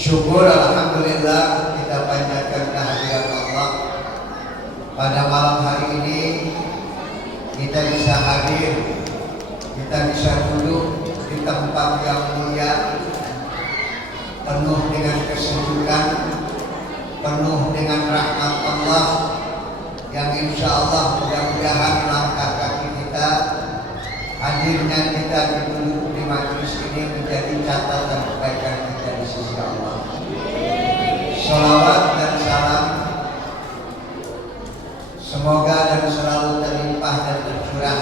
Syukur alhamdulillah kita panjatkan kehadiran Allah. Pada malam hari ini kita bisa hadir, kita bisa duduk di tempat yang mulia, penuh dengan kesejukan, penuh dengan rahmat Allah, yang insya Allah mudah-mudahan langkah kaki kita, hadirnya kita duduk di majelis ini menjadi catatan kebaikan kita di sisi Allah. Sholawat dan salam semoga dan selalu terlimpah dan tercurah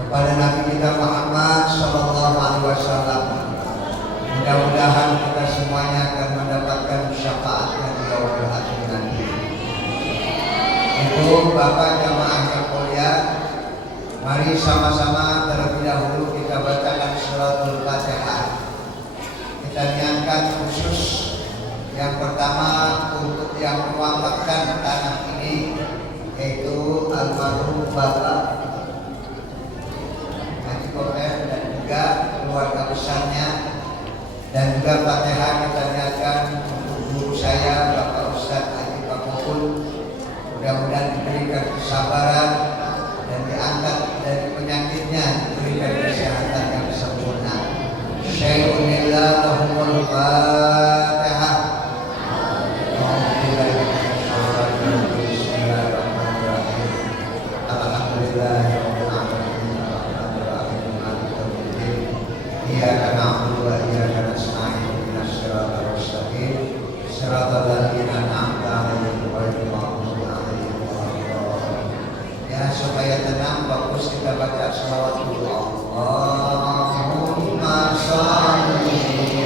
kepada Nabi kita Muhammad Sallallahu Alaihi Wasallam. Mudah-mudahan kita semuanya akan mendapatkan syafaatnya di yaumil akhir nanti. Itu Bapak jamaah yang mulia, mari sama-sama terlebih dahulu kita bacakan suratul Fatihah. Kita niatkan khusus yang pertama untuk yang mewakafkan tanah ini, yaitu almarhum Bapak Haji Koper dan juga keluarga besarnya, Dan juga Fatihah kita niatkan untuk guru saya Bapak Ustadz Haji Pakopun, mudah-mudahan diberikan kesabaran dan diangkat dari penyakitnya, diberikan kesehatan yang sempurna. Syai'unillah lahumul Fatihah. Iyyaka na'budu wa iyyaka nasta'in ihdinas siratal mustaqim siratal ladzina an'amta 'alaihim ghairil maghdubi 'alaihim waladdallin. Ya, supaya tenang bagus kita baca selawat dulu. Allahumma shalli ala sayyidina Muhammadin bil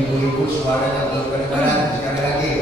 ibu-ibu suaranya belum kedengaran, sekali lagi.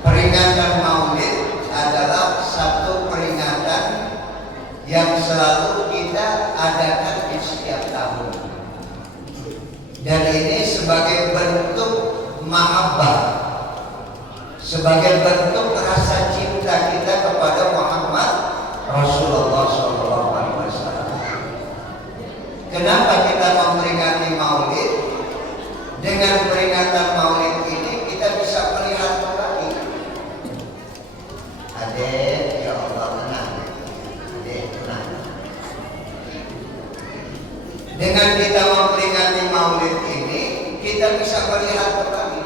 Peringatan Maulid adalah satu peringatan yang selalu kita adakan di setiap tahun. Dan ini sebagai bentuk mahabbah, sebagai bentuk rasa cinta kita kepada Muhammad Rasulullah SAW. Kenapa kita memperingati Maulid? Dengan peringatan Maulid ini kita bisa melihat kembali. Adek, ya Allah, tenang. Adek, tenang. Dengan kita memperingati Maulid ini, kita bisa melihat kembali.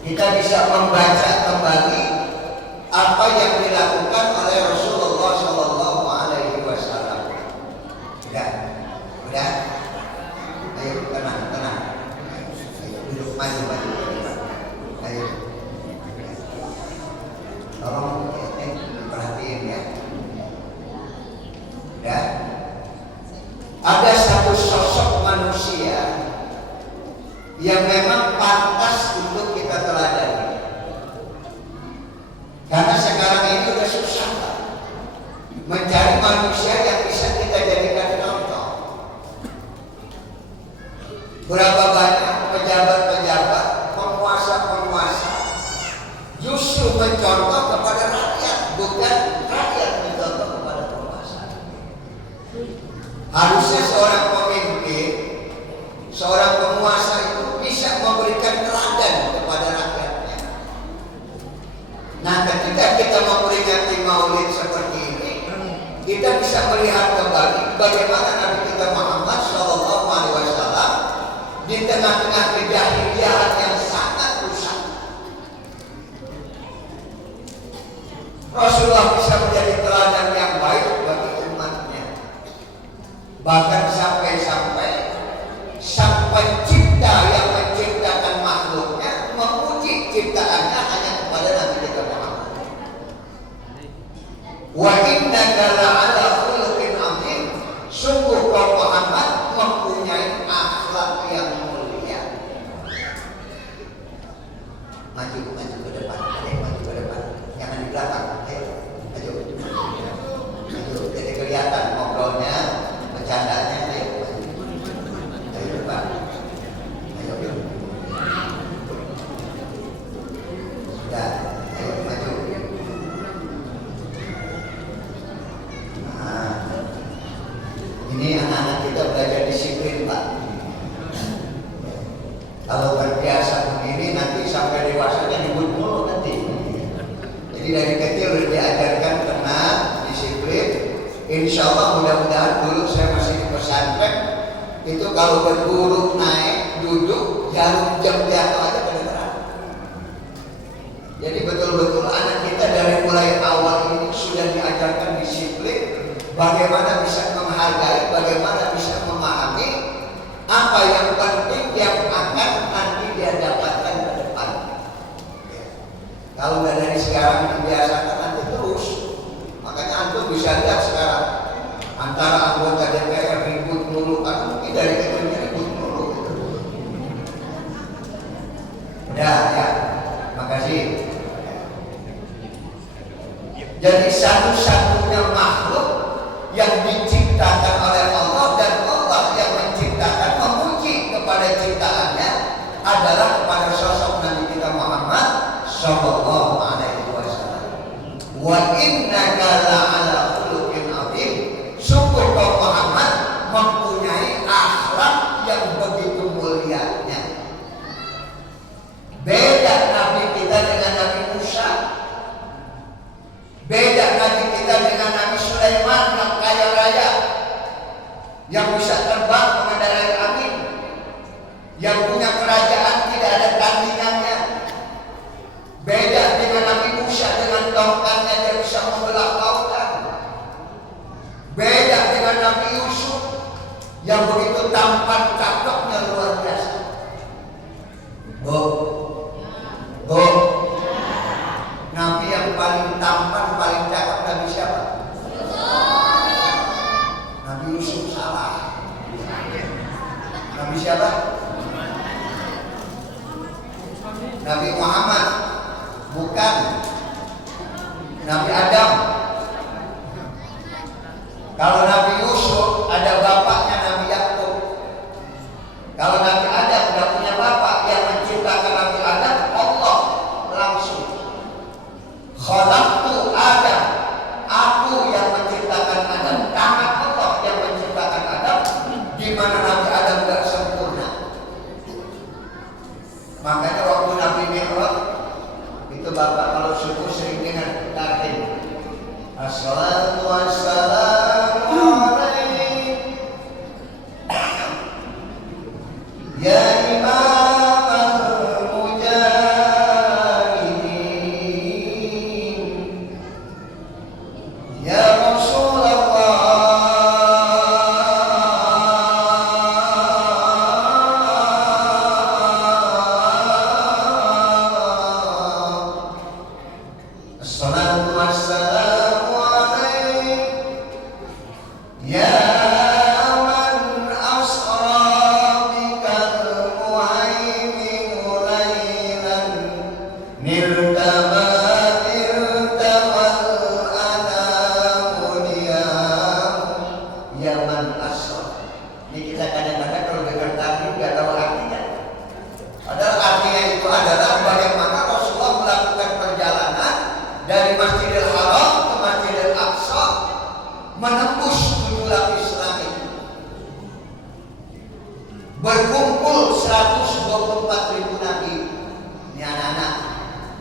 Kita bisa membaca kembali apa yang dilakukan oleh Rasulullah SAW. Udah. Ayo tenang. Ayo, duduk maju. Ayo. Tolong diperhatiin ya. Ya. Ada satu sosok manusia yang memang pantas untuk kita teladani. Karena sekarang ini udah susah Pak, mencari manusia yang bisa kita jadikan contoh. Berapa banyak pejabat-pejabat, penguasa-penguasa justru mencontoh kepada rakyat, bukan rakyat mencontoh kepada penguasa. Harusnya seorang pemimpin, seorang penguasa itu bisa memberikan teladan kepada rakyatnya. Nah, ketika kita memperingati Maulid seperti ini, kita bisa melihat kembali bagaimana Nabi kita Muhammad SAW di tengah-tengah kejahiliahan yang sangat rusak, Rasulullah bisa menjadi teladan yang baik bagi umatnya. Bahkan sampai-sampai sang pencipta yang menciptakan makhluknya memuji ciptaannya hanya kepada Nabi kita Muhammad. Wa innaka la'ala khuluqin 'adzim. Sungguh kau Muhammad mempunyai akhlak yang mulia. Maju ke depan, maju ke depan. Jangan di belakang. Ayo, maju. Maju, jadi kelihatan ngobrolnya, bercandanya. Ini anak-anak kita belajar disiplin Pak. Kalau terbiasa begini nanti sampai dewasanya ribut mulu nanti. Jadi dari kecil diajarkan tenang, disiplin. Insya Allah mudah-mudahan dulu saya masih di pesantren itu kalau berguru naik duduk jarum jam jatuh aja kedengeran. Jadi betul-betul anak kita dari mulai awal ini sudah diajarkan disiplin. Bagaimana bisa menghargai, bagaimana bisa memahami apa yang penting yang akan nanti dia dapatkan ke depan. Ya. Kalau udah dari sekarang dibiasakan nanti terus. Makanya antum bisa lihat sekarang antara anggota DPR ribut mulu, kan mungkin dari kecilnya ribut mulu. Udah ya, makasih. Jadi satu-satunya makhluk yang diciptakan oleh Allah dan Allah yang menciptakan memuji kepada ciptaannya adalah kepada sosok Nabi kita Muhammad Sallallahu Alaihi Wasallam. Wa innaka la'ala khuluqin 'adzim. Sungguh kau Muhammad mempunyai akhlak yang begitu mulianya. Beda Nabi kita dengan Nabi Musa. Beda Nabi kita dengan Nabi Sulaiman yang kaya raya, yang bisa terbang mengendarai angin, yang punya kerajaan tidak ada tandingannya. Beda dengan Nabi Musa, dengan tongkatnya dia bisa membelah lautan. Beda dengan Nabi Yusuf yang begitu tampan cakepnya luar biasa. Nabi yang paling tampan, paling cakep Nabi siapa? Nabi Yusuf salah. Nabi siapa? Nabi Muhammad, bukan. Nabi Adam. Kalau Nabi Yusuf ada bapaknya Nabi Yakub. Kalau Nabi Adam tidak punya bapak, yang menciptakan Nabi Adam Allah langsung. Khalaqtu Adam, aku yang menciptakan Adam. Tangan Allah yang menciptakan Adam, di mana Nabi Adam tidak sempurna. Makanya waktu Nabi Mi'raj itu bapak kalau subuh sering dengan tahrim. Assalatu wassalamu alaik ya imam al-mujahidin ya Rasulullah Assalatu Ini kita kadang-kadang kalau dengar takbir nggak tahu artinya. Padahal artinya itu adalah bagaimana Rasulullah melakukan perjalanan dari Masjidil Haram ke Masjidil Aqsa, menembus 7 lapis langit, berkumpul 124.000 nabi. Ini anak-anak,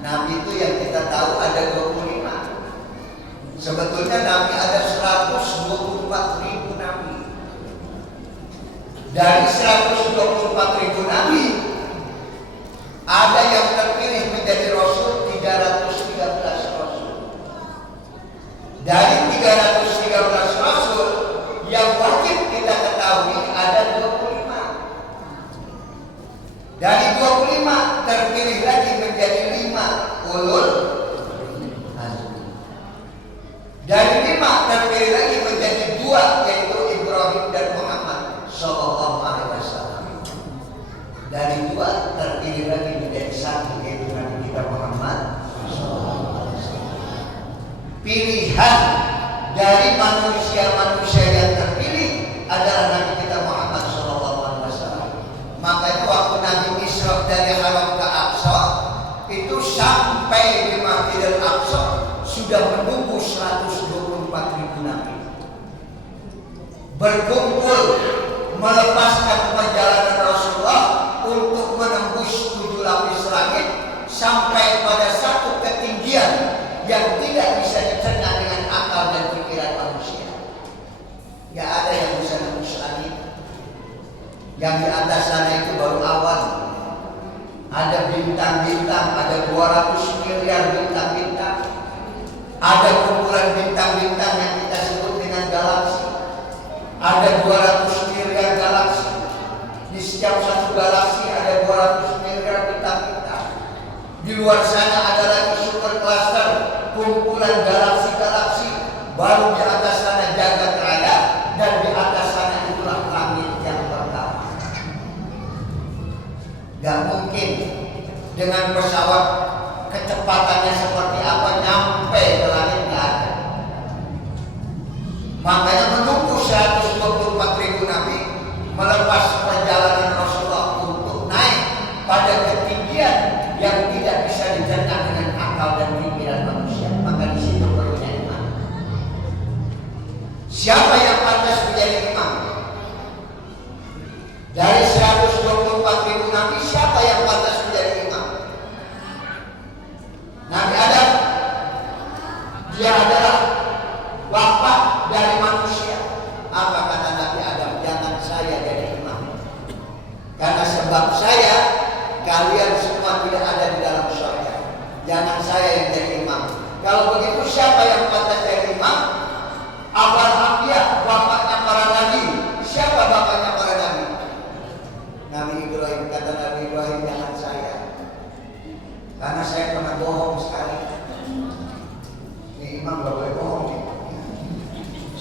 nabi itu yang kita tahu ada 25. Sebetulnya nabi ada 124.000 nabi. Dari 124.000 nabi, ada yang terpilih menjadi Rasul 313 Rasul. Dari 313 Rasul, yang wajib kita ketahui ada 25. Dari 25 terpilih lagi menjadi 5 ulul azmi. Dari 5 terpilih lagi menjadi 2, yaitu Ibrahim dan Muhammad Sallallahu Alaihi Wasallam. Dari 2 terpilih lagi menjadi 1, yaitu Nabi kita Muhammad Sallallahu Alaihi Wasallam. Pilihan dari manusia-manusia yang terpilih adalah Nabi kita Muhammad Sallallahu Alaihi Wasallam. Makanya waktu Nabi Isra dari Haram ke Aqsa itu sampai di Masjidil Aqsa sudah menunggu 124.000 nabi berkumpul melepaskan perjalanan Rasulullah untuk menembus 7 lapis langit sampai pada satu ketinggian yang tidak bisa dicerna dengan akal dan pikiran manusia. Gak ada yang bisa nembus langit. Yang di atas sana itu baru awan. Ada bintang-bintang, ada 200 miliar bintang-bintang. Ada kumpulan bintang-bintang yang kita sebut dengan galaksi. Ada 200 miliar galaksi. Di setiap satu galaksi ada 200 miliar bintang-bintang. Di luar sana ada lagi super cluster, kumpulan galaksi-galaksi. Baru di atas sana jagat raya, dan di atas sana itulah langit yang pertama. Gak mungkin dengan pesawat kecepatannya seperti apa nyampe ke langit, gak ada. Makanya menunggu 124.000 nabi melepas perjalanan Rasulullah untuk naik pada ketinggian yang tidak bisa dicerna dengan akal dan pikiran manusia. Maka di situ perlunya iman. Siapa yang pantas menjadi imam? Dari 124.000 nabi, siapa yang pantas menjadi imam? Nabi Adam. Dia adalah bapak dari manusia. Apa kata Nabi Adam? Jangan saya jadi imam, karena sebab saya kalian semua tidak ada di dalam surga. Jangan saya yang jadi imam. Kalau begitu siapa yang pantas jadi imam? Abul Anbiya, bapaknya para nabi. Siapa bapaknya para nabi? Nabi Ibrahim. Kata Nabi Ibrahim, jangan saya, karena saya pernah bohong sekali. Ini imam gak boleh bohong nih.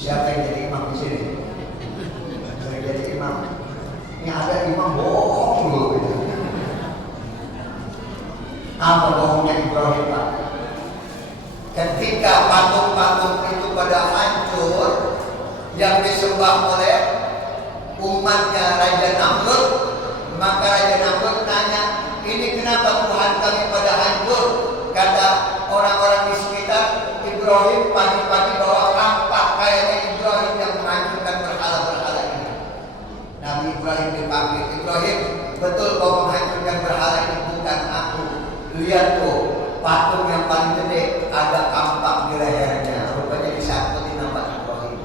Siapa yang jadi imam di sini? Saya jadi imam. Ini ada imam bohong dulu. Apa bohongnya Ibrahim, Pak? Ketika patung-patung itu pada hancur yang disembah oleh umatnya Raja Namrud, maka Raja Namrud tanya, ini kenapa Tuhan kami pada hancur? Kata orang-orang di sekitar, Ibrahim pagi-pagi bawa kampak, kayaknya Ibrahim yang menghancurkan berhala-berhala ini. Nabi Ibrahim dipanggil, Ibrahim, betul kau menghancurkan berhala ini? Bukan aku. Lihat tuh, patung yang paling gede ada kampak di lehernya, rupanya disangkutin nama Ibrahim.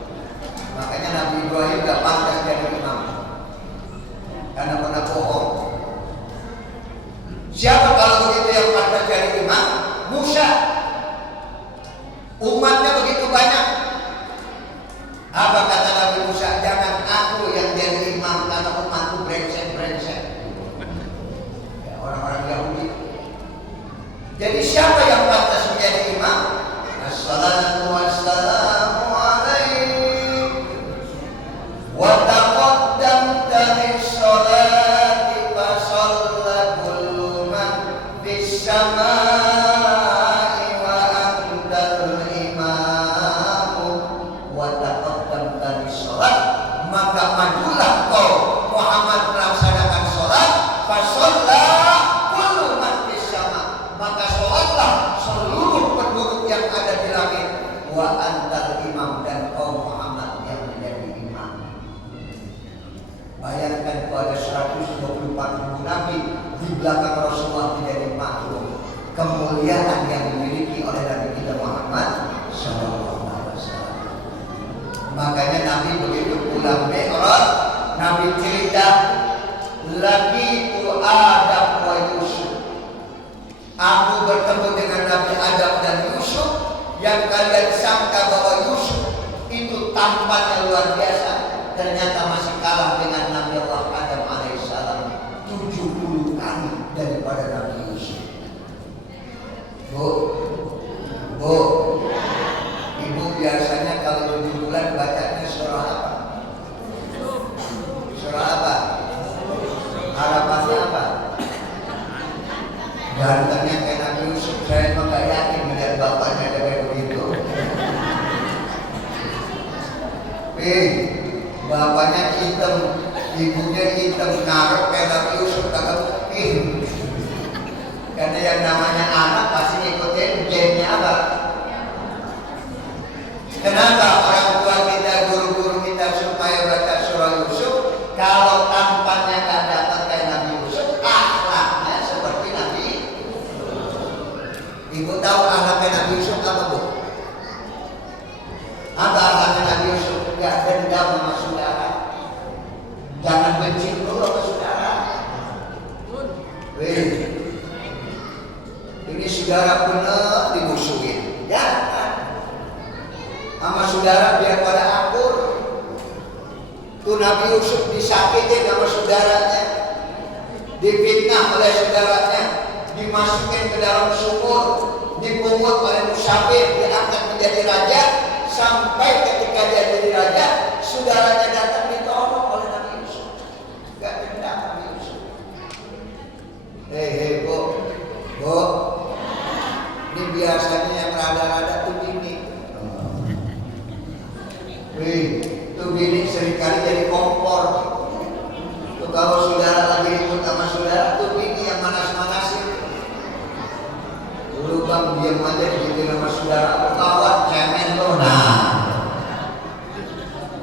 Makanya Nabi Ibrahim gak pantas jadi imam, karena pernah bohong. Siapa kalau begitu yang pantas jadi imam? Musa. Umatnya begitu banyak. Apa kata Nabi Musa? Jangan aku yang jadi imam, karena umatku brengsek-brengsek. Ya, orang-orang Yahudi. Jadi siapa yang pantas menjadi imam? Assalatu wassalamu alaik wa taqaddamta lis-sholati fa shalla kullu man fis samai pulang Mi'raj, Nabi cerita lagi tu Adam wa Yusuf. Aku bertemu dengan Nabi Adam dan Yusuf. Yang kalian sangka bahwa Yusuf itu tampannya luar biasa, ternyata masih kalah dengan Nabi Allah Adam alaihissalam 70 kali daripada Nabi Yusuf. Bu, ibu biasanya kalau 7 bulan bacanya surah apa? Surah apa? Harapannya apa? Gantengnya kayak Nabi Yusuf. Saya emang gak yakin melihat bapaknya kayak begitu. Bapaknya hitam, ibunya hitam, ngarep kayak Nabi Yusuf, kagak mungkin. Karena yang namanya anak pasti ngikutin gennya apa? Kenapa orang tua kita, guru-guru kita supaya baca surah Yusuf? Kalau tampannya gak dapat kayak Nabi Yusuf, akhlaknya seperti Nabi. Ibu tahu akhlaknya Nabi Yusuf apa, Bu? Apa akhlaknya Nabi Yusuf? Gak dendam sama saudara. Jangan benci dulu sama saudara. Ini saudara benar dimusuhin. Jangan. Sama saudara biar pada akur. Tuh Nabi Yusuf disakitin sama saudaranya, difitnah oleh saudaranya, dimasukin ke dalam sumur, dipungut oleh musafir, diangkat menjadi raja. Sampai ketika dia jadi raja, saudaranya datang ditolong oleh Nabi Yusuf. Gak dendam Nabi Yusuf. Bu, ini biasanya yang rada-rada tuh gini. Tuh gini seringkali jadi kompor. Tuh kalau saudara lagi ribut sama saudara, tuh gini yang manas-manasin. Dulu bang diam aja digituin sama saudara, kawan cemen lo. Nah,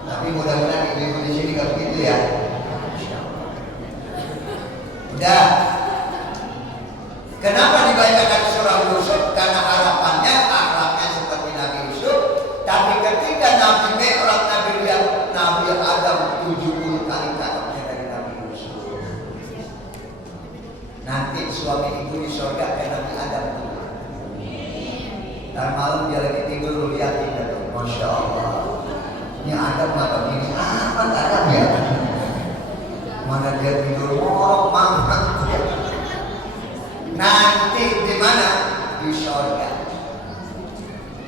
tapi mudah-mudahan ibu-ibu di sini gak begitu ya. Udah. Kenapa dibacakan surah Yusuf? Karena harapannya akhlaknya seperti Nabi Yusuf. Tapi ketika Nabi Mi'raj, Nabi lihat Nabi Adam 70 kali cakapnya dari Nabi Yusuf. Nanti suami ibu di surga kayak Nabi Adam. Dan malam dia lagi tidur, lihatin dari Masya Allah. Ini Adam apa gini? Apa Adam ya? Mana dia tidur ngorok mangkat. Nanti di mana? Di surga.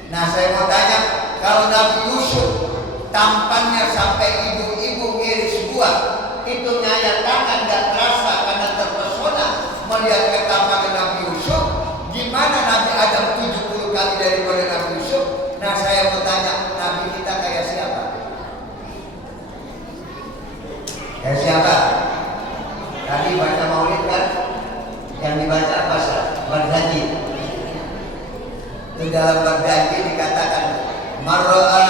Nah saya mau tanya, kalau Nabi Yusuf tampannya sampai ibu-ibu ngiris buah, itu nyayat tangan gak terasa karena terpesona melihat ketampanan Nabi Yusuf. Gimana Nabi Adam 70 kali daripada Nabi Yusuf? Nah saya mau tanya, Nabi kita kayak siapa? Kayak siapa? Tadi baca maulid kan? Yang dibaca apa sah? Berjanji. Di dalam berjanji dikatakan mar'a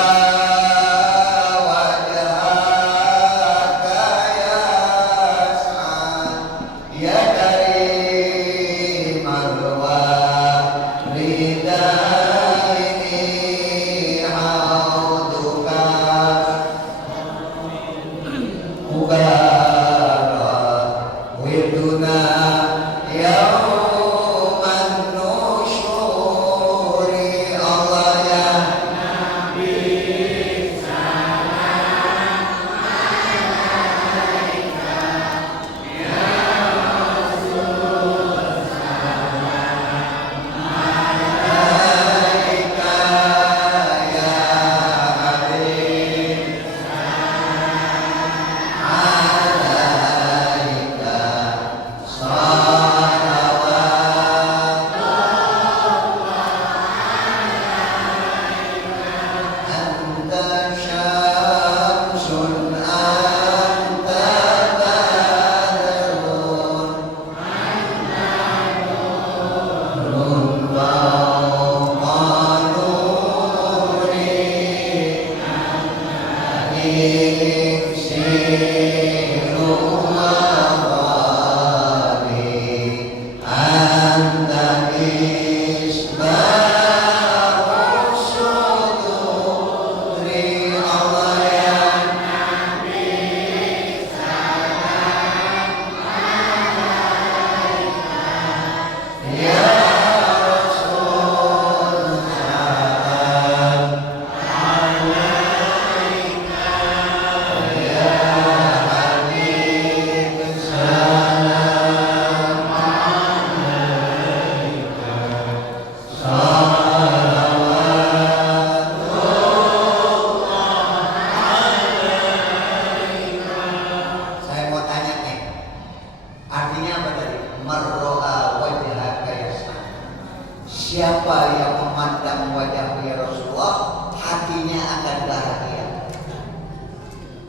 yang memandang wajahmu ya Rasulullah, hatinya akan bahagia.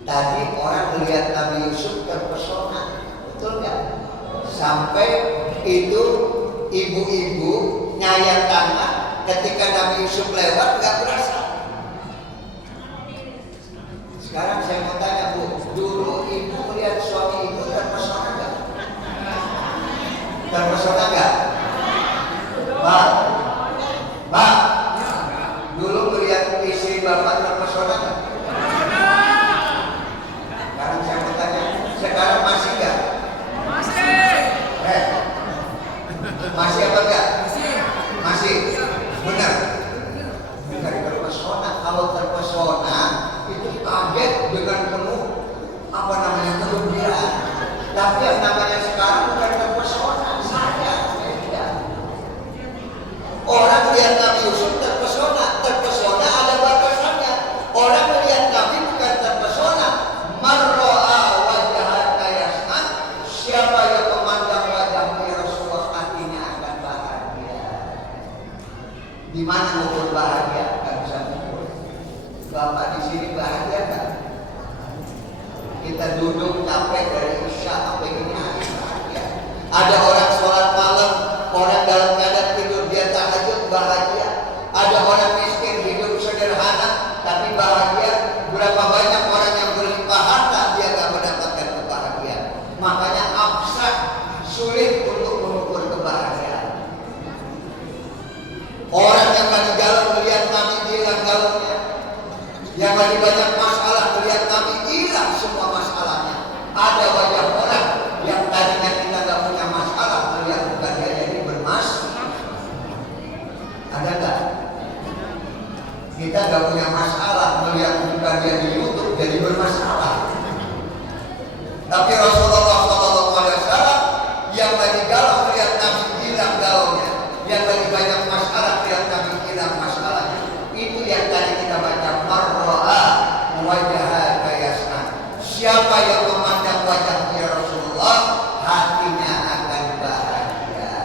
Tadi orang melihat Nabi Yusuf terpesona, betul nggak? Sampai itu ibu-ibu nyayat tangan ketika Nabi Yusuf lewat nggak berasa. Sekarang saya mau tanya Bu, dulu ibu melihat suami ibu terpesona nggak? Terpesona nggak? Pak, dulu melihat istri bapak terpesona nggak? Sekarang saya mau tanya, sekarang masih nggak? Masih apa enggak? Masih. Benar. Bukan terpesona. Kalau terpesona itu kaget dengan penuh kegembiraan. Tapi yang namanya sekarang bukan terpesona, sadar. Orang melihat Nabi Yusuf terpesona. Terpesona ada batasannya. Orang melihat Nabi bukan terpesona. Marro'a wajah yas'an. Siapa yang memandang wajahmu ya Rasulullah, hatinya akan bahagia. Di mana ngukur bahagia? Gak bisa ngukur. Bapak di sini bahagia kan? Kita duduk capek dari Isya sampai ini hari bahagia. Ada orang sholat malam, orang dalam keadaan tidur dia tahajud bahagia. Ada orang miskin hidup sederhana tapi bahagia. Berapa banyak orang yang berlimpah harta dia gak mendapatkan kebahagiaan. Makanya abstrak, sulit untuk mengukur kebahagiaan. Orang yang lagi galau melihat Nabi hilang galaunya. Yang lagi banyak masalah melihat Nabi hilang semua masalahnya. Ada wajah orang yang tadinya kita gak punya masalah melihat bukan dia jadi bermasalah. Ada gak? Kita gak punya masalah melihat bukan dia di YouTube jadi bermasalah. Tapi Rasulullah SAW yang lagi galau melihat Nabi hilang galaunya, yang lagi banyak masalah melihat Nabi hilang masalahnya. Itu yang tadi kita baca, marro'a wajah kayasna. Siapa yang memandang wajah ya Rasulullah, hatinya akan bahagia.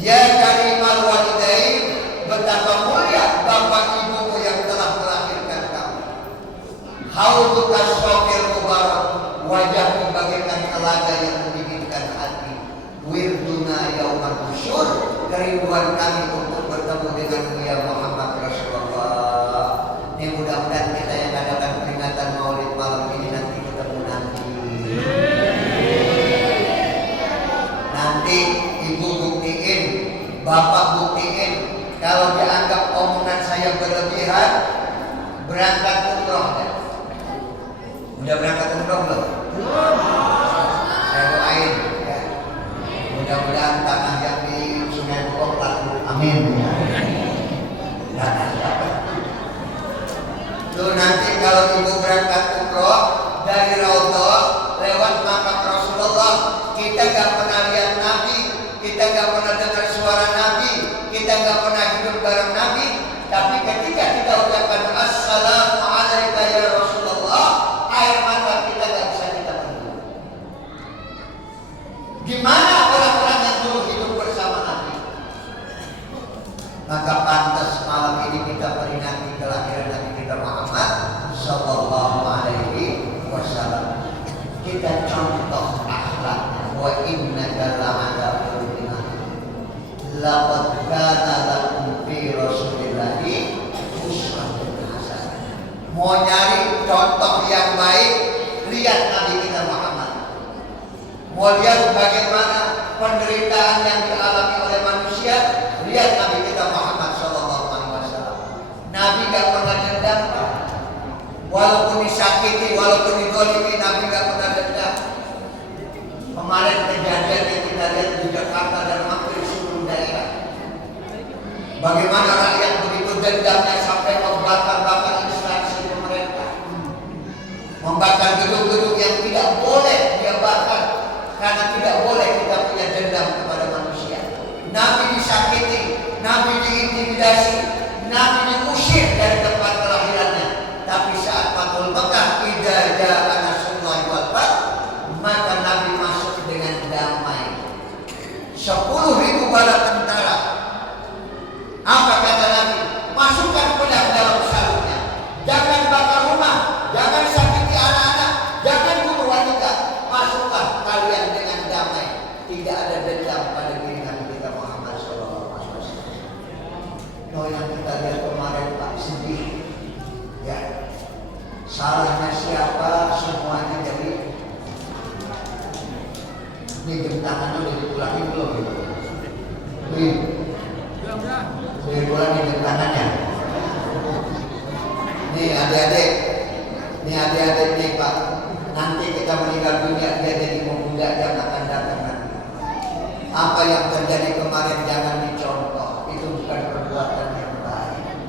Ya karimal walidain, betapa mulia bapak ibumu yang telah melahirkan kamu. Hauduka syafir mubarak, wajahmu bagaikan telaga yang mendinginkan hati. Wirduna yaumal husyur, kerinduan kami untuk bertemu denganmu ya Muhammad Rasulullah. Ini mudah-mudahan kita yang adakan peringatan Maulid malam ini nanti ketemu nanti. Nanti ibu buktiin, bapak buktiin. Kalau dianggap omongan saya berlebihan, berangkat umroh kan? Udah berangkat umroh belum? Saya doain ya. Mudah-mudahan tanah yang di Sungai Bukok laku. Amin. Tanah siapa? Tuh nanti kalau ibu berangkat umroh dari Raudhah lewat makam Rasulullah, kita gak pernah lihat Nabi, kita gak pernah dengar suara Nabi, kita gak pernah hidup bareng Nabi, tapi ketika kita ucapkan Assalamu alayka ya Rasulullah, air mata kita gak bisa kita bendung. Gimana orang-orang yang dulu hidup bersama Nabi? Maka pantas malam ini kita peringati kelahiran Nabi kita Muhammad Sallallahu Alaihi Wasallam. Kita contoh akhlaknya. Wa innaka la'ala khuluqin azim. Laqad kana lakum fi Rasulillahi uswatun hasanah. Mau nyari contoh yang baik, lihat Nabi kita Muhammad. Mau lihat bagaimana penderitaan yang dialami oleh manusia, lihat Nabi kita Muhammad Sallallahu Alaihi Wasallam. Nabi gak pernah dendam, walaupun disakiti, walaupun didolimi, Nabi gak pernah dendam. Kemarin kejadian yang kita lihat di Jakarta dan hampir seluruh daerah, bagaimana rakyat begitu dendamnya sampai membakar-bakar instansi pemerintah, membakar gedung-gedung yang tidak boleh dia bakar, karena tidak boleh kita punya dendam kepada manusia. Nabi disakiti, Nabi diintimidasi, Nabi diusir dari tempat kelahirannya. Tapi saat Fathul Makkah, idza jaa nasrullahi wal fath, maka Nabi masuk dengan damai. 10.000 bala No, yang kita lihat kemarin Pak, sedih. Ya, salahnya siapa semuanya jadi. Ini jam tangannya udah dipulangin belum? Belum. Udah dipulangin jam tangannya. Nih adik-adik nih Pak, nanti kita meninggal dunia dia jadi pemuda yang akan datang nanti. Apa yang terjadi kemarin jangan dicontoh, itu bukan perbuatan yang baik.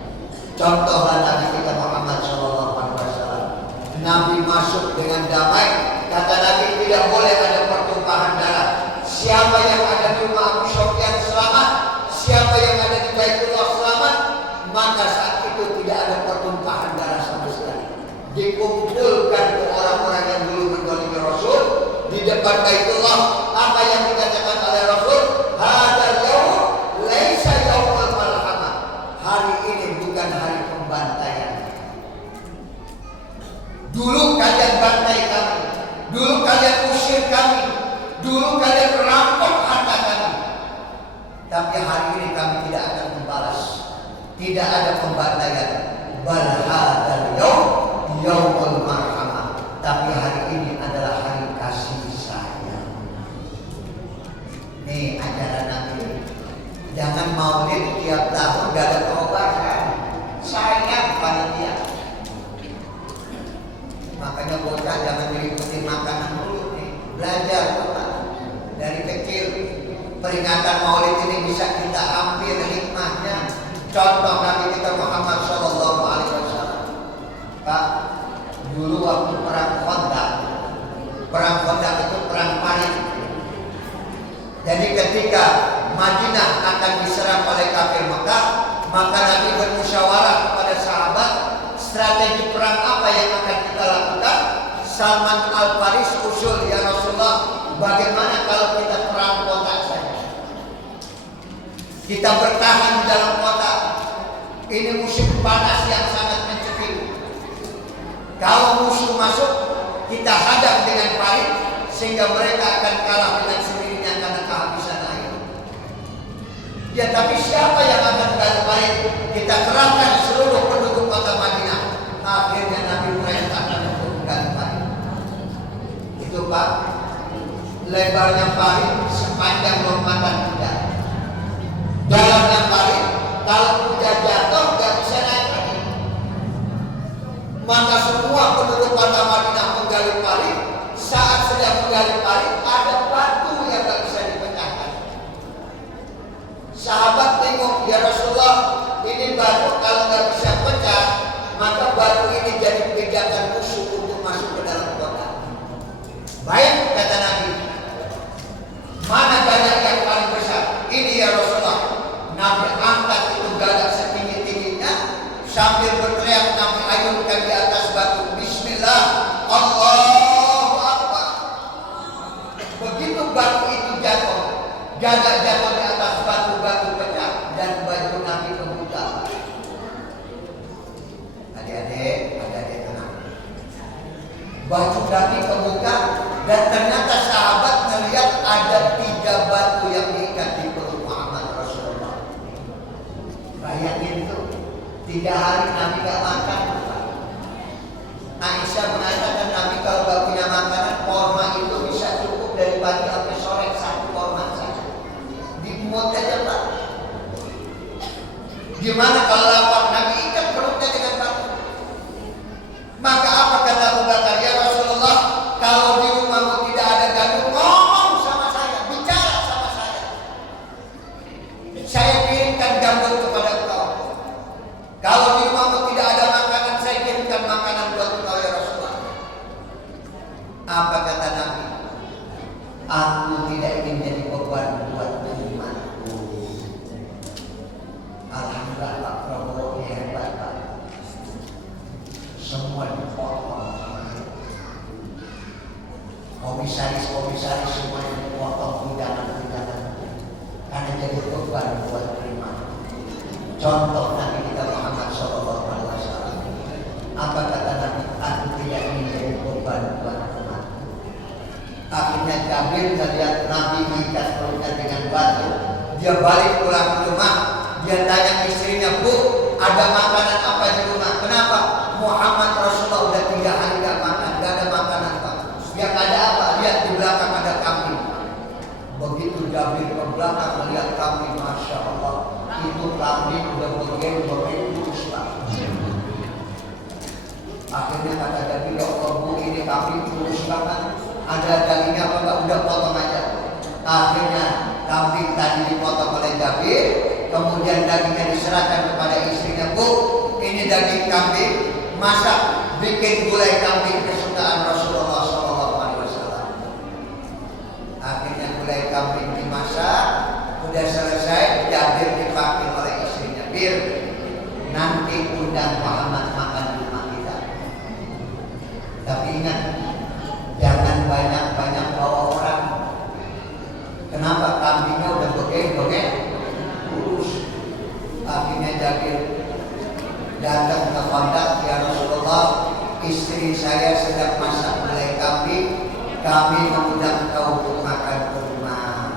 Contohlah Nabi kita Muhammad SAW. Nabi masuk dengan damai, kata Nabi tidak boleh ada pertumpahan darah. Siapa yang ada di rumah Abu Sufyan selamat, siapa yang ada di Baitullah selamat, maka saat itu tidak ada pertumpahan darah sama sekali. Dikumpulkan ke orang-orang yang dulu mendolimi Rasul di depan Baitullah. Apa yang dikatakan oleh Rasul? Hadzal yaum laisa yaumul malhamah. Hari ini bukan hari pembantaian. Dulu kalian bantai kami, dulu kalian usir kami, dulu kalian merampok harta kami. Tapi hari ini kami tidak akan membalas. Tidak ada pembantaian. Bal hadzal yaum yaumul marhamah. Tapi hari ini adalah hari kasih sayang. Nih ajaran Nabi. Jangan maulid tiap tahun gak ada perubahan. Sayang panitia. Makanya bocah jangan mengikuti makanan dulu nih. Belajar Bapak. Dari kecil peringatan maulid ini bisa kita ambil hikmahnya. Contoh Nabi kita Muhammad SAW. Pak, dulu waktu perang Khandaq itu perang parit. Jadi ketika Madinah akan diserang oleh kafir Mekah, maka Nabi bermusyawarah kepada sahabat, strategi perang apa yang akan kita lakukan? Salman Al-Faris usul, ya Rasulullah, bagaimana kalau kita perang kota saja? Kita bertahan di dalam kota. Ini musim panas yang sangat mencekik. Kalau musuh masuk, kita hadap dengan parit sehingga mereka akan kalah dengan sendirinya karena kehabisan air. Ya, tapi siapa yang akan menggali parit? Kita kerahkan seluruh penduduk kota Madinah. Akhirnya Nabi perintahkan untuk menggali parit. Itu Pak, lebarnya parit sepanjang lompatan kuda. Dalamnya parit, kalau kuda jatuh nggak bisa naik lagi. Maka semua penduduk kota Madinah menggali parit. Saat sedang menggali parit, ada batu yang nggak bisa dipecahkan. Sahabat tengok, ya Rasulullah, ini batu kalau nggak bisa pecah, maka batu ini jadi pijakan musuh untuk masuk ke dalam kota. Baik, kata Nabi, mana gajah yang paling besar? Ini ya Rasulullah. Nabi angkat itu gagak setinggi-tingginya sambil berteriak, Nabi ayunkan di atas batu, Bismillah, Allahu Akbar. Begitu batu itu jatuh, gagak jatuh di atas batu pecah dan baju Nabi kebuka. Adik-adik tenang. Baju Nabi kebuka dan ternyata sahabat melihat ada 3 batu yang diikat di perut Muhammad Rasulullah. Bayangin tuh, 3 hari Nabi gak makan. Aisyah mengatakan Nabi kalau gak punya makanan, korma itu bisa cukup dari pagi sampai sore 1 korma saja. Diemut aja Pak. Gimana kalau lapar? Nabi ikat perutnya dengan batu. Maka apa kata Abu Bakar? Ya Rasulullah, kalau di rumahmu tidak ada gaduh, ngomong sama saya, bicara sama saya. Saya kirimkan gambut kepada engkau. Kalau di rumahmu tidak ada makanan, saya kirimkan makanan buat engkau ya Rasulullah. Apa kata Nabi? Aku tidak ingin jadi beban buat umatku. Alhamdulillah Pak Prabowo ini hebat Pak. Semua dipotong. Komisaris semuanya dipotong hidangan karena jadi beban buat umat. Contoh Nabi kita Muhammad SAW. Apa kata Nabi? Aku tidak ingin jadi beban buat umat. Akhirnya Jabir melihat Nabi mengikat perutnya dengan batu. Dia balik pulang ke rumah. Dia tanya istrinya, "Bu, ada makanan apa di rumah?" "Kenapa?" "Muhammad Rasulullah udah 3 hari gak makan, gak ada makanan Pak." "Yang ada apa?" "Lihat di belakang ada kambing." Begitu Jabir ke belakang melihat kambing, Masya Allah, itu kambing udah bergen kurus Pak. Akhirnya kata Jabir, "Ya Allah Bu, ini kambing kurus banget, ada dagingnya apa enggak? Udah potong aja." Akhirnya kambing tadi dipotong oleh Jabir, kemudian dagingnya diserahkan kepada istrinya. "Bu, ini daging kambing, masak, bikin gulai kambing kesukaan Rasulullah SAW." Akhirnya gulai kambing dimasak, udah selesai, Jabir dipanggil oleh istrinya. "Bir, nanti undang Muhammad makan di rumah kita. Tapi ingat, jangan banyak-banyak bawa orang. Kenapa? Kambingnya udah begeng-begeng kurus." Akhirnya Jabir datang ke Khandaq, "Ya Rasulullah, istri saya sedang masak gulai kambing, kami mengundang kau untuk makan ke rumah."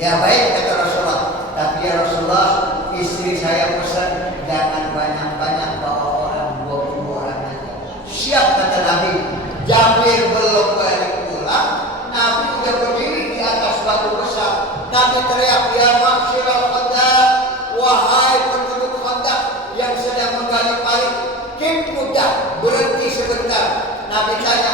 "Ya baik," kata Rasulullah, "tapi ya Rasulullah, istri saya pesan jangan banyak-banyak bawa orang, 20 orang aja." "Siap," kata Nabi. Jabir belum balik pulang, Nabi udah berdiri di atas batu besar. Nabi teriak, "Ya maksyiral Khandaq, wahai penduduk Khandaq yang sedang menggali parit, kim mudah, berhenti sebentar." Nabi tanya,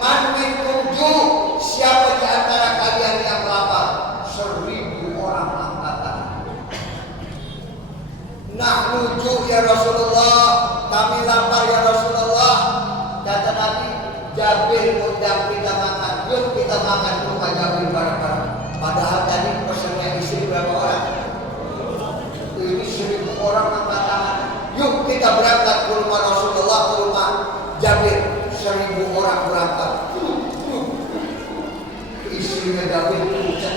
"Man minkum ju?" "Siapa di antara kalian yang lapar?" 1000 orang angkatan. "Nahnu ju ya Rasulullah, kami lapar ya Rasulullah." Kata Nabi, "Jabir undang kita makan, yuk kita makan di rumah Jabir bareng-bareng." Padahal tadi pesannya istri berapa orang? Ini 1000 orang angkat tangan. "Yuk kita berangkat ke rumah Rasulullah, ke rumah Jabir." 1000 orang berangkat. Istrinya Jabir pucat.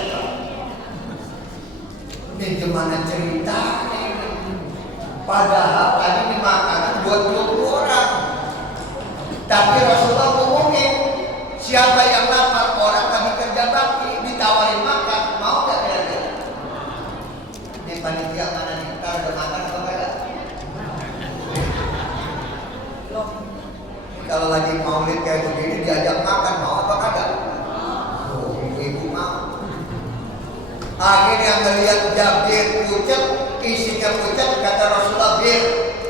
Ini gimana ceritanya ini? Padahal tadi ini makanan buat 20 orang. Tapi Rasulullah ngomongin, siapa yang lapar, orang lagi kerja bakti, ditawarin makan, mau gak kira-kira? Ini panitia mana nih? Kita udah makan apa enggak? Kalau lagi maulid kayak begini diajak makan, mau apa kagak? Oh, ibu mau. Akhirnya melihat Jabir pucat, isinya pucat, kata Rasulullah, "Bir,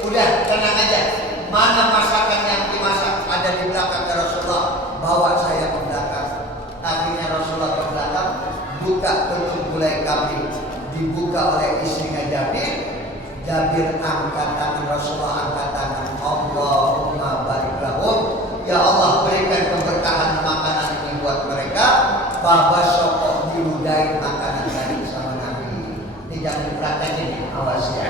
udah tenang aja. Mana masakan yang dimasak?" "Ada di belakang." Kata Rasulullah, "Bawa saya ke belakang." Akhirnya Rasulullah ke belakang, buka tutup gulai kambing, dibuka oleh istrinya Jabir. Jabir angkat tangan, Rasulullah angkat tangan, "Allahumma barik lahum." Ya Allah, berikan keberkahan makanan ini buat mereka. Baba sokok diludahin makanan tadi sama Nabi. Ini jangan dipraktekin, awas ya.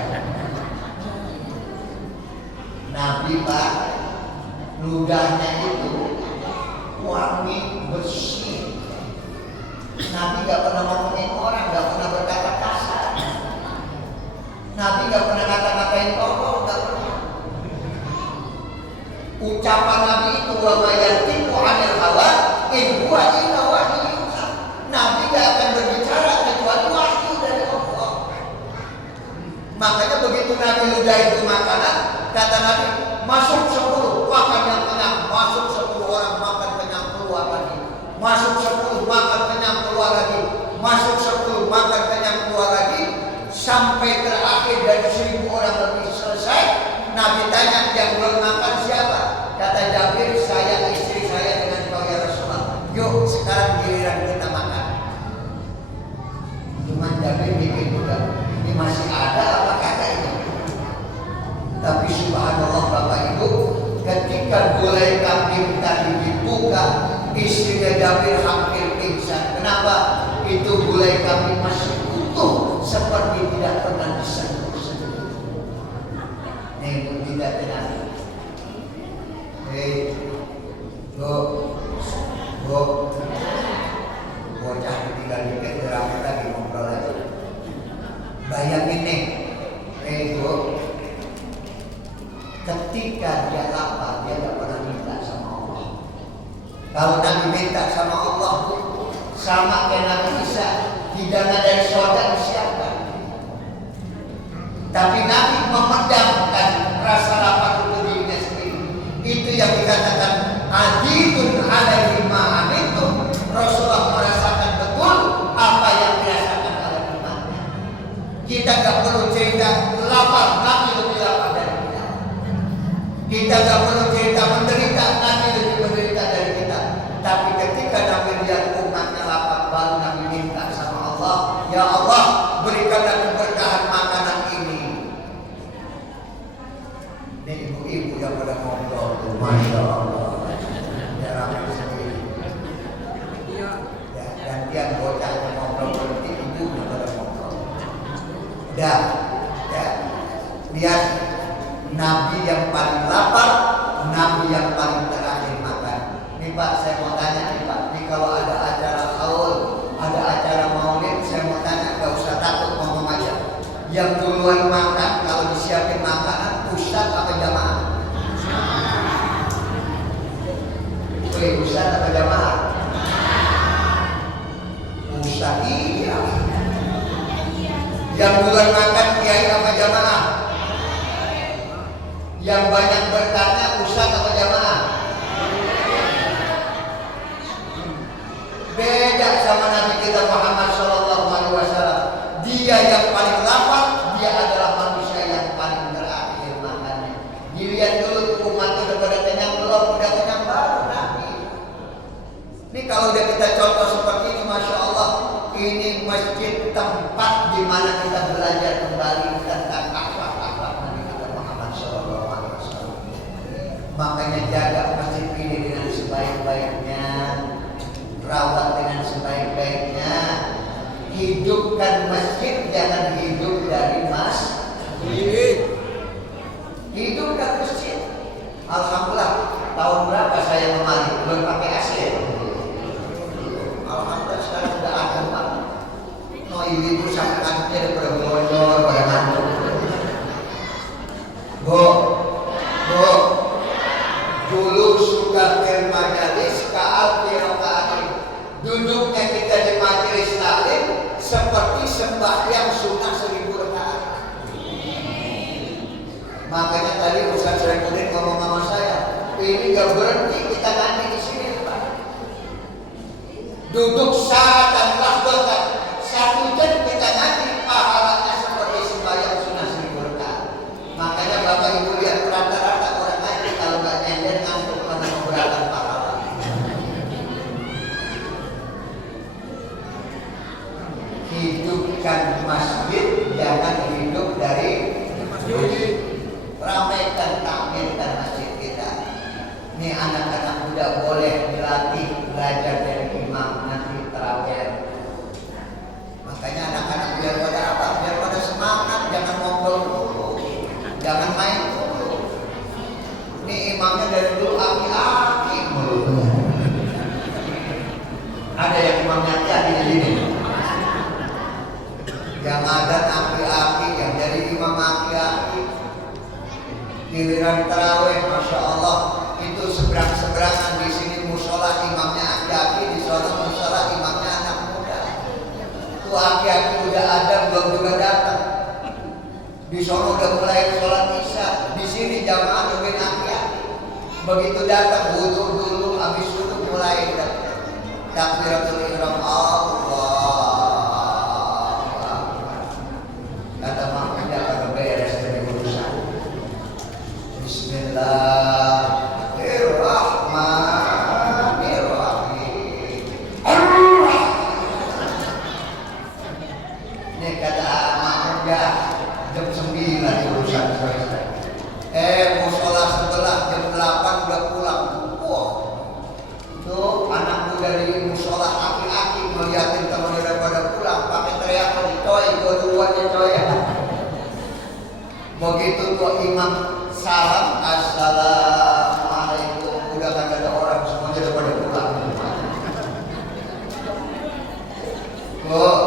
Nabi Pak, ludahnya itu wangi, bersih. Nabi gak pernah ngomongin orang, gak pernah berkata kasar. Nabi gak pernah ngata-ngatain kotor, gak pernah. Ucapan Nabi itu, "Wa ma yantiqu 'anil hawa in huwa illa wahyun yuha." Nabi gak akan berbicara kecuali wahyu dari Allah. Makanya begitu Nabi ludahin itu makanan, kata Nabi, "Masuk 10, makan yang kenyang." Masuk 10 orang, makan kenyang, keluar lagi. Masuk 10, makan kenyang, keluar lagi. Masuk 10, makan kenyang, keluar lagi. Sampai terakhir dari 1000 orang lebih selesai. Nabi tanya, "Yang belum makan siapa?" Kata Jabir, "Saya, istri saya dengan kau ya Rasulullah. Yuk sekarang giliran kita makan." Cuma Jabir mikir juga, ini masih ada apa kata ini? Tapi subhanallah Bapak Ibu, ketika gulai kambing tadi dibuka, istrinya Jabir hampir pingsan. Kenapa? Itu gulai kambing masih utuh, seperti tidak pernah disentuh-sentuh. Nih, tidak tenang. Hei, bocah tinggal dikit rame lagi ngobrol lagi. Bayangin nih, ketika dia lapar, dia gak pernah minta sama Allah. Kalau Nabi minta sama Allah, sama kayak Nabi Isa, hidangan dari surga disiapkan. Kita nggak perlu cerita lapar, Nabi lebih lapar dari kita. Kita nggak perlu cerita menderita, Nabi lebih menderita dari kita. Tapi ketika Nabi lihat umatnya lapar, baru Nabi minta sama Allah, ya Allah, berikanlah keberkahan makanan ini. Ini ibu-ibu yang pada ngobrol, Masya Allah, ya ramai sendiri. Ya, gantian bocah yang ngobrol berarti ibu yang pada ngobrol. Ya, lihat Nabi yang paling lapar, Nabi yang paling terakhir makan. Nih Pak, saya mau tanya nih Pak, nih kalau ada acara haul, ada acara maulid, saya mau tanya, gak usah takut, ngomong aja. Yang duluan makan, kalau disiapin makanan, ustadz apa jamaah? Wih, ustadz apa jamaah? Ustadz, iya. Yang duluan makan, kiai apa jamaah? Yang banyak berkatnya, ustadz apa jamaah? Beda sama Nabi kita Muhammad SAW. Dia yang paling lapar, dia adalah manusia yang paling terakhir makannya. Dilihat dulu umat udah pada kenyang belum, udah kenyang baru Nabi. Ini kalau udah kita contoh seperti ini, Masya Allah, ini masjid tempat di mana kita belajar kembali tentang akhlak Nabi kita Muhammad SAW. Makanya jaga masjid ini dengan sebaik-baiknya, rawat dengan sebaik-baiknya. Hidupkan masjid, jangan hidup dari masjid. Hidupkan masjid. Alhamdulillah, tahun berapa saya kemari belum pakai AC. Alhamdulillah sekarang sudah ada Pak. No, ibu sampai kantor pada bocor, pada ngantuk. Bu, dulu suka majelis ka'al biroka'atim. Duduknya kita di majelis taklim seperti sembahyang sunnah 1000 rakaat. Makanya tadi Ustaz Saifuddin ngomong sama saya, ini gak berhenti kita ngaji di sini Pak. Duduk saat dan lahdotan 1 jam kita ngaji, pahalanya seperti sembahyang sunnah 1000 rakaat. Makanya Bapak Ibu lihat rata-rata orang ngaji kalau gak nyender ngantuk karena keberatan pahala. Hidupkan masjid, jangan hidup dari masjid. Ramaikan, tampilkan masjid kita. Ini anak-anak muda boleh dilatih belajar dari imam nanti tarawih. Makanya anak-anak biar pada apa? Biar pada semangat, jangan ngobrol dulu, jangan main dulu. Ini imamnya dari dulu aki-aki mulu. Ada yang imamnya aki-aki di sini. Yang ada aki-aki, yang dari imam aki-aki. Giliran tarawih, Masya Allah, itu seberang-seberangan. Di sini musola imamnya aki-aki, di sana musola imamnya anak muda. Itu aki-aki udah ada, belum juga datang. Di sana udah mulai sholat isya, di sini jamaah nungguin aki-aki. Begitu datang, wudu dulu, habis wudu mulai takbiratul ihram, Allah. Kata makanya kagak beres dari urusan. Bismillahirrahmanirrahim. Ini kata makanya jam 9 urusan selesai. Musola sebelah jam 8 udah pulang. Wah, itu anak muda di musola aki-aki melihatin teman udah pada pulang, pakai teriak lagi, coy, gua duluan ya coy. Begitu kok imam salam, assalamualaikum, udah kagak ada orang, semuanya udah pada pulang. Kok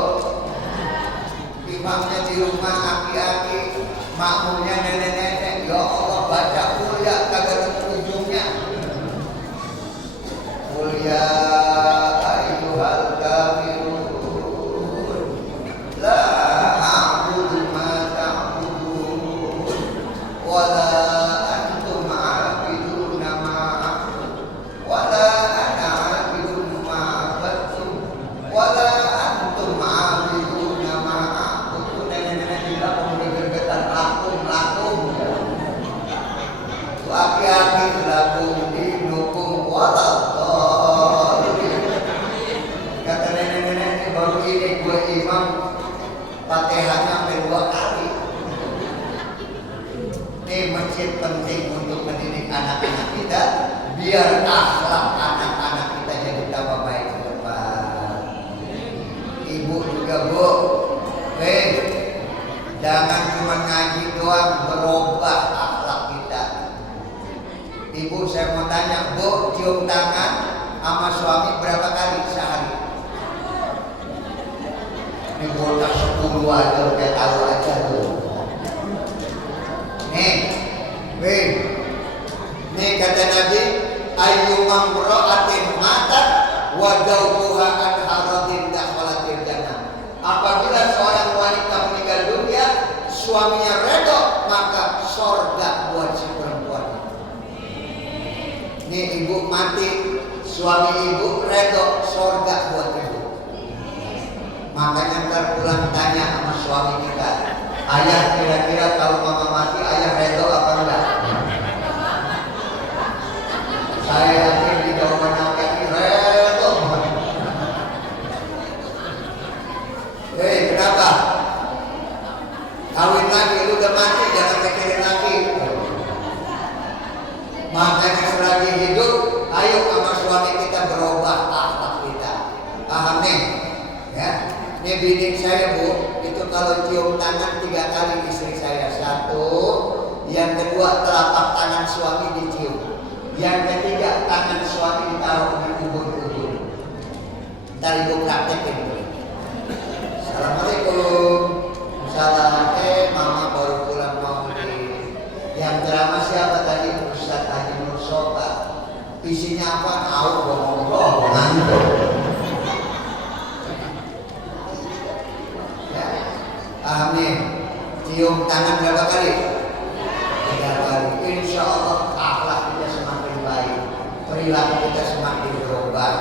imamnya di rumah aki-aki, makmumnya nenek-nenek, ya Allah baca kuliah kagak ada ujungnya. Kuliah ayyuhal kafirun la a'budu ma ta'budun wala antum 'abiduna ma a'budu wala ana 'abidun ma 'abadtum wala antum 'abiduna ma a'budu. Nenek-nenek Fatihahnya sampai 2 kali. Ini masjid penting untuk mendidik anak-anak kita biar akhlak anak-anak kita jadi tambah baik ke depan. Ibu juga Bu, jangan cuma ngaji doang, berubah akhlak kita. Ibu, saya mau tanya, Bu, cium tangan sama suami berapa kali sehari? Ini bocah 10 aja udah tahu aja tuh. Nih kata Nabi, ayyumam ra'atin matat wa zawjuha an haradin dakhalatil jannah. Apabila seorang wanita meninggal dunia, suaminya redha, maka surga buat si perempuan. Nih ibu mati, suami ibu redha, surga buat ibu. Makanya ntar pulang tanya sama suami kita, ayah kira-kira kalau mama mati ayah redha apa enggak? Saya yakin di jawaban ayah redha. Kenapa? Kawin lagi, lu udah mati jangan mikirin lagi. Makanya selagi hidup, ayo sama suami kita berubah akhlak kita. Paham nih? Ya. Ini bini saya Bu, itu kalau cium tangan 3 kali istri saya. 1, yang kedua telapak tangan suami dicium, yang ketiga tangan suami ditaruh di ubun-ubun. Ntar ibu praktekin. Assalamualaikum. Salam. Mama baru pulang maulid. Yang ceramah siapa tadi? Ustaz Haji Nur Soba. Isinya apa? Tahu ngomong ngantuk. Amin. Cium tangan berapa kali? 3 kali. Insya Allah akhlak kita semakin baik, perilaku kita semakin berubah.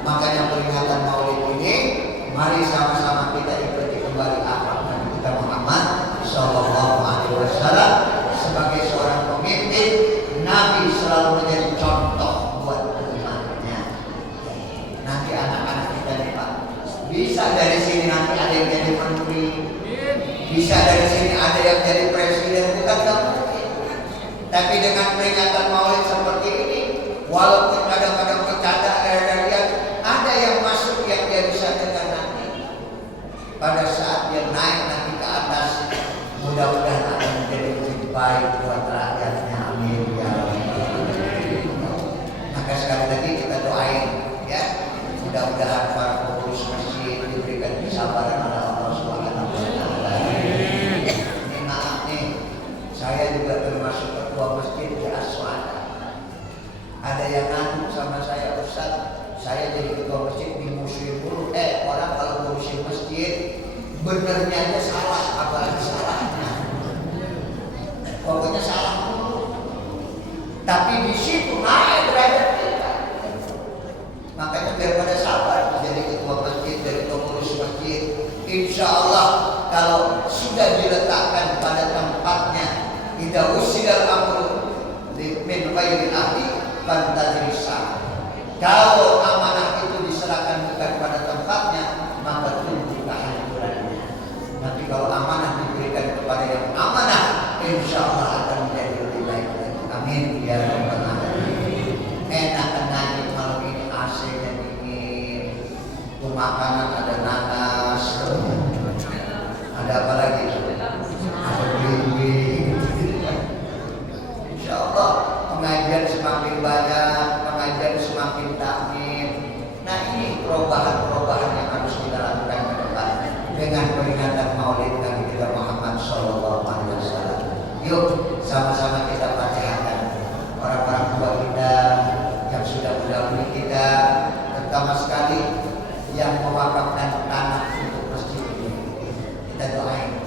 Makanya peringatan Maulid ini, mari sama-sama kita ikuti kembali akhlak Nabi kita Muhammad Sallallahu Alaihi Wasallam. Sebagai seorang pemimpin, Nabi selalu menjadi contoh buat umatnya. Nanti anak-anak kita nih Pak, bisa dari sini nanti ada yang jadi menteri. Bisa dari sini ada yang jadi presiden, bukan gak mungkin. Tapi dengan peringatan Maulid seperti ini, walaupun kadang-kadang bercanda ada yang masuk yang dia bisa dengar nanti. Pada saat dia naik nanti ke atas, mudah-mudahan akan menjadi lebih baik buat rakyatnya. Amin ya Allah. Maka sekali lagi kita doain ya, mudah-mudahan para pengurus masjid diberikan kesabaran oleh Allah Subhanahu wa Ta'ala. Saya juga termasuk ketua masjid di Aswada. Ada yang ngadu sama saya, Ustaz, saya jadi ketua masjid dimusuhin dulu. Orang kalau ngurusin masjid benernya aja salah, apalagi salahnya. Pokoknya salah dulu. Tapi di situ naik derajat kita. Makanya biar pada sabar jadi ketua masjid, jadi pengurus masjid. Insya Allah kalau sudah diletakkan pada tempatnya, idza usidal amru min ghairi ahli fantazirisa. Kalau amanah itu diserahkan bukan pada tempatnya, maka tunggu kehancurannya. Nanti kalau amanah diberikan kepada yang amanah, insya Allah akan menjadi lebih baik lagi. Amin ya rabbal alamin. Enak ngaji malam ini, AC-nya dingin, makanan ada nanas, ada apa lagi? Ada beli-beli. Insya Allah pengajian semakin banyak, pengajian semakin takmir. Nah ini perubahan-perubahan yang harus kita lakukan ke depan dengan peringatan Maulid Nabi kita Muhammad Sallallahu Alaihi Wasallam. Yuk sama-sama kita fatihahkan orang-orang tua kita yang sudah mendahului kita, terutama sekali yang mewakafkan tanah untuk masjid ini. Kita doain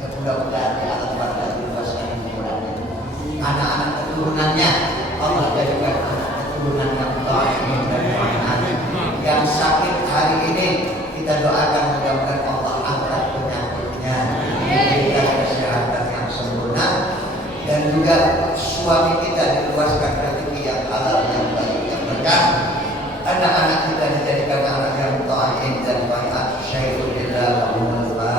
ya mudah-mudahan ya Allah berkati luaskan hiburannya. Anak-anak keturunannya Allah jadikan anak keturunan yang baik dan anak yang sakit hari ini kita doakan mudah-mudahan Allah angkat penyakitnya, diberikan kesehatan yang sempurna, dan juga suami kita diluaskan rezeki yang halal yang baik yang berkah. Anak-anak kita dijadikan anak yang taat dan baik. Syaikhulillah wa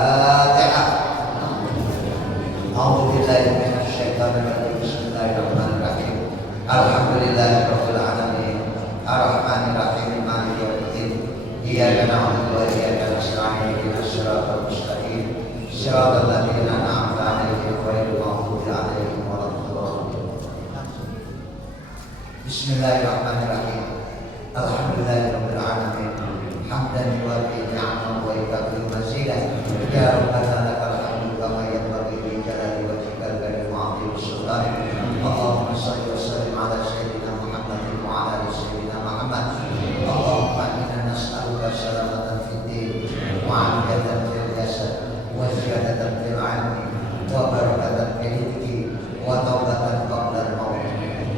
صراط الذين أنعمت عليهم غير المغضوب عليهم ولا الضالين. بسم الله الرحمن الرحيم. الحمد لله رب العالمين حمدا يوافي نعمه ويكفي مزيدا. يا ربنا لك الحمد كما ينبغي لجلال وجهك الكريم وعظيم سلطانك. اللهم صل وسلم على سيدنا محمد وعلى ال سيدنا محمد. اللهم انا نسالك سلامه في الدين وعافيه في الجسد وزياده في العلم وبركه في الرزق وتوبه قبل الموت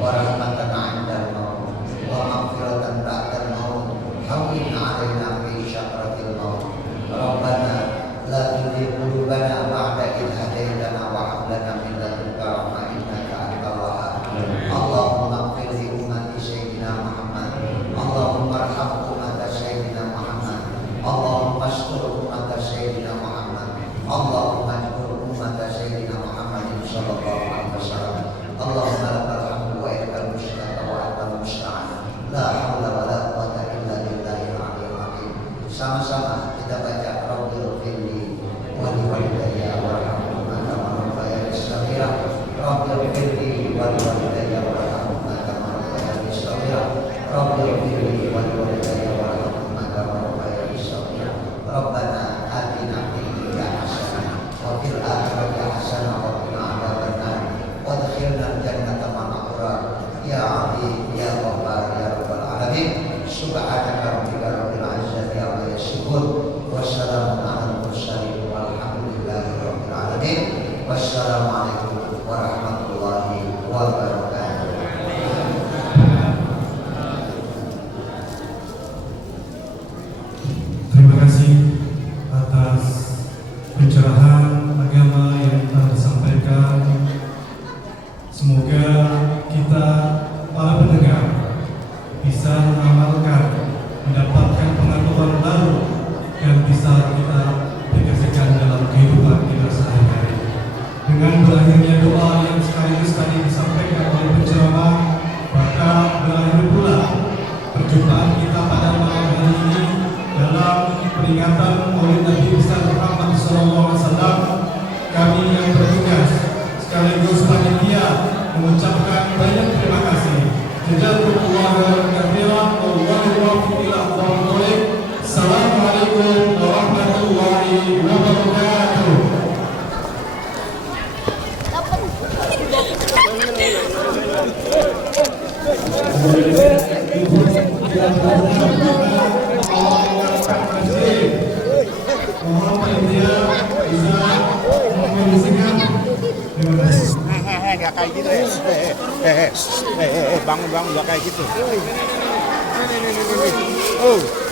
ورحمه عند الموت ومغفرة بعد الموت. هون علينا في شقرة الموت. ربنا لا تزغ قلوبنا بعد إذ هديتنا وهب لنا من لدنك رحمة إنك أنت الوهاب. اللهم اغفر لأمة سيدنا محمد. اللهم ارحم أمة سيدنا محمد. اللهم استر أمة سيدنا محمد. اللهم اجبر أمة سيدنا محمد صلى الله عليه وسلم. اللهم لك الحمد وإليك المشتكى وأنت المستعان. La haula wala quwwata illa billahil aliyyil azim. Sama-sama kita baca Rabbil firli wa liwalidayya warhamhuma kama rabbayani shaghira. Rabbil firli wa liwalidayya warhamhuma kama rabbayani shaghira. Rabbil firli wa liwalidayya warhamhuma kama rabbayani shaghira. Rabbana atina fid dunya hasanah wa fil akhirati hasanah wa qina adzabannar. Wadkhilna jannata ma'al abrar. Ya azim ya ghaffar ya rabbal alamin. Subhanaka rabbika rabbil izzati amma yasifun wa salamun alal mursalin walhamdulillahi rabbil alamin. Wassalamualaikum warahmatullahi wabarakatuh. Terima kasih atas pencerahan agama yang telah disampaikan. Semoga kita para pendengar bisa mengamalkan, mendapatkan pengetahuan baru dan bisa kita aplikasikan dalam kehidupan kita sehari-hari. Dengan berakhirnya doa yang sekaligus tadi disampaikan oleh penceramah, maka berakhir pula perjumpaan kita pada malam hari ini dalam peringatan Maulid Nabi besar Muhammad SAW. Kami yang bertugas sekaligus panitia mengucapkan banyak terima kasih. Jazakumullahu khairan. Wallahu muwaffiq ila aqwamit thoriq. Assalamualaikum warahmatullahi wabarakatuh. Mohon panitia bisa mengisikan. Terima kasih. Gak kayak gitu ya. Bangun gak kayak gitu. Oh.